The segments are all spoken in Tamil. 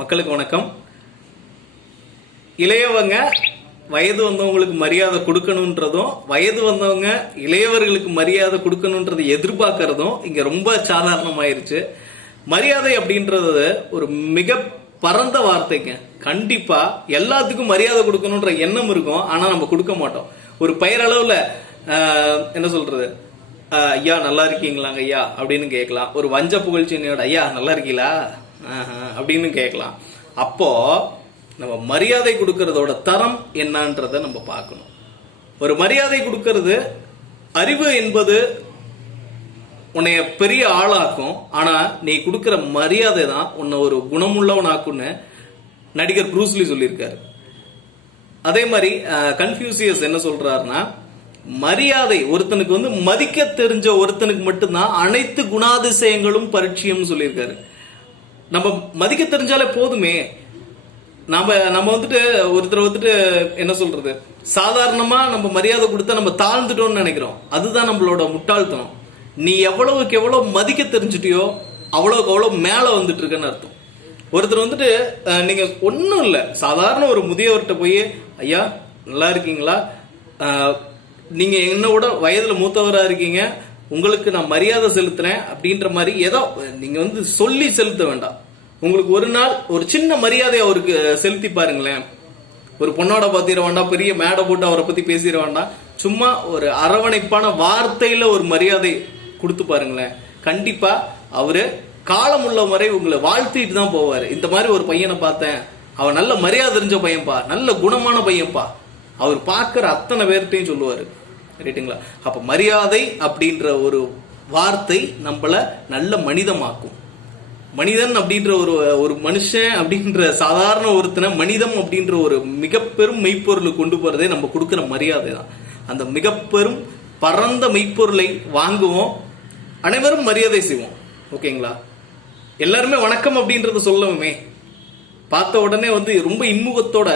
மக்களுக்கு வணக்கம். இளையவங்க வயது வந்தவங்களுக்கு மரியாதை கொடுக்கணுன்றதும், வயது வந்தவங்க இளையவர்களுக்கு மரியாதை கொடுக்கணுன்றதை எதிர்பார்க்கறதும் இங்க ரொம்ப சாதாரணமாயிருச்சு. மரியாதை அப்படின்றது ஒரு மிக பரந்த வார்த்தைங்க. கண்டிப்பா எல்லாத்துக்கும் மரியாதை கொடுக்கணுன்ற எண்ணம் இருக்கும், ஆனா நம்ம கொடுக்க மாட்டோம். ஒரு பெயரளவுல என்ன சொல்றது, ஐயா நல்லா இருக்கீங்களாங்க ஐயா அப்படின்னு கேட்கலாம். ஒரு வஞ்ச புகழ்ச்சியோட ஐயா நல்லா இருக்கீங்களா அப்படின்னு கேட்கலாம். அப்போ நம்ம மரியாதை கொடுக்கறதோட தரம் என்னன்றத நம்ம பார்க்கணும். ஒரு மரியாதை கொடுக்கறது, அறிவு என்பது உன்னைய பெரிய ஆளாக்கும், ஆனா நீ கொடுக்கிற மரியாதை தான் உன்னை ஒரு குணமுள்ளவனாக்குன்னு நடிகர் ப்ரூஸ்லி சொல்லியிருக்காரு. அதே மாதிரி கன்ஃபியூசியஸ் என்ன சொல்றாருன்னா, மரியாதை ஒருத்தனுக்கு மதிக்க தெரிஞ்ச ஒருத்தனுக்கு மட்டும்தான் அனைத்து குணாதிசயங்களும் பரிச்சயம் சொல்லியிருக்காரு. நம்ம மதிக்க தெரிஞ்சாலே போதுமே. நம்ம ஒருத்தர் என்ன சொல்றது, சாதாரணமா நம்ம மரியாதை கொடுத்தா நம்ம தாழ்ந்துட்டோம்னு நினைக்கிறோம். அதுதான் நம்மளோட முட்டாள்தனம். நீ எவ்வளவுக்கு எவ்வளவு மதிக்க தெரிஞ்சுட்டியோ அவ்வளவுக்கு அவ்வளவு மேல வந்துட்டு இருக்குன்னு அர்த்தம். ஒருத்தர் நீங்க ஒன்னும் இல்ல, சாதாரண ஒரு முதியவர்கிட்ட போய் ஐயா நல்லா இருக்கீங்களா, நீங்க என்னோட வயதுல மூத்தவரா இருக்கீங்க, உங்களுக்கு நான் மரியாதை செலுத்துறேன் அப்படின்ற மாதிரி ஏதோ நீங்க சொல்லி செலுத்த வேண்டாம். உங்களுக்கு ஒரு நாள் ஒரு சின்ன மரியாதை அவருக்கு செலுத்தி பாருங்களேன். ஒரு பொண்ணோட பாத்திர வேண்டாம், பெரிய மேடை போட்டு அவரை பத்தி பேசிட வேண்டாம். சும்மா ஒரு அரவணைப்பான வார்த்தையில ஒரு மரியாதை கொடுத்து பாருங்களேன். கண்டிப்பா அவரு காலம் உள்ள வரை உங்களை வாழ்த்திட்டு தான் போவாரு. இந்த மாதிரி ஒரு பையனை பார்த்தேன், அவன் நல்ல மரியாதை தெரிஞ்ச பையன்பா, நல்ல குணமான பையன்பா, அவர் பார்க்கிற அத்தனை பேர்கிட்டையும் சொல்லுவாரு. ரைட்டுங்களா? அப்ப மரியாதை அப்படின்ற ஒரு வார்த்தை நம்மள நல்ல மனிதமாக்கும். மனிதன் அப்படின்ற ஒரு மனுஷன் அப்படின்ற சாதாரண ஒருத்தனை மனிதம் அப்படின்ற ஒரு மிக பெரும் மெய்ப்பொருளை கொண்டு போறதே நம்ம கொடுக்கிற மரியாதை தான். அந்த மிக பெரும் பரந்த மெய்ப்பொருளை வாங்குவோம், அனைவரும் மரியாதை செய்வோம். ஓகேங்களா? எல்லாருமே வணக்கம் அப்படின்றத சொல்லவுமே பார்த்த உடனே ரொம்ப இன்முகத்தோட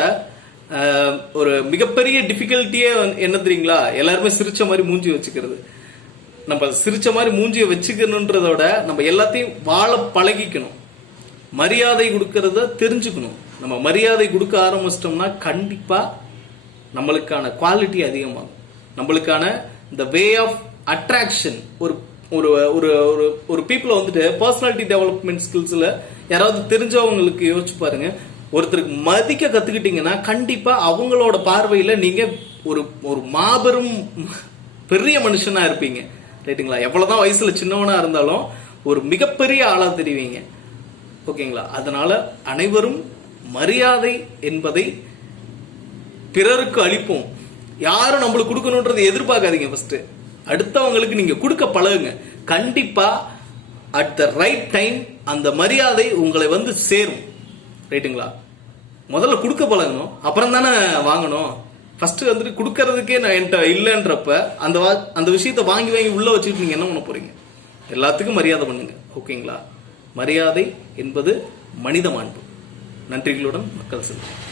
ஒரு மிகப்பெரிய டிஃபிகல்ட்டியே என்ன தெரியுங்களா, எல்லாருமே சிரிச்ச மாதிரி மூஞ்சி வச்சுக்கிறது. நம்ம சிரிச்ச மாதிரி மூஞ்சியை வச்சுக்கணுன்றதோட நம்ம எல்லாத்தையும் வாழ பழகிக்கணும். மரியாதை கொடுக்கறத தெரிஞ்சுக்கணும். நம்ம மரியாதை கொடுக்க ஆரம்பிச்சிட்டோம்னா கண்டிப்பா நம்மளுக்கான குவாலிட்டி அதிகமாகும். நம்மளுக்கான இந்த வே ஆஃப் அட்ராக்ஷன், ஒரு ஒரு ஒரு ஒரு பீப்புளை பர்சனாலிட்டி டெவலப்மெண்ட் ஸ்கில்ஸ்ல யாராவது தெரிஞ்சவங்களுக்கு யோசிச்சு பாருங்க. ஒருத்தருக்கு மதிக்க கத்துக்கிட்டீங்கன்னா கண்டிப்பா அவங்களோட பார்வையில நீங்க ஒரு ஒரு மாபெரும் பெரிய மனுஷனா இருப்பீங்க. ரைட்டுங்களா? எவ்வளவுதான் வயசுல சின்னவனா இருந்தாலும் ஒரு மிகப்பெரிய ஆளா தெரிவிங்க. ஓகேங்களா? அதனால அனைவரும் மரியாதை என்பதை பிறருக்கு அளிப்போம். யாரும் நம்மளுக்கு கொடுக்கணும்ன்றதை எதிர்பார்க்காதீங்க. ஃபர்ஸ்ட் அடுத்தவங்களுக்கு நீங்க கொடுக்க பழகுங்க. கண்டிப்பா அட் த ரைட் டைம் அந்த மரியாதை உங்களை சேரும். ரைட்டுங்களா? முதல்ல கொடுக்க பழகணும், அப்புறம் தானே வாங்கணும். ஃபர்ஸ்ட் கொடுக்கறதுக்கே நான் என்கிட்ட இல்லைன்றப்ப அந்த விஷயத்த வாங்கி உள்ள வச்சுட்டு நீங்க என்ன பண்ண போறீங்க? எல்லாத்துக்கும் மரியாதை பண்ணுங்க. ஓகேங்களா? மரியாதை என்பது மனித மாண்பு. நன்றிகளுடன் மக்கள் செல்வம்.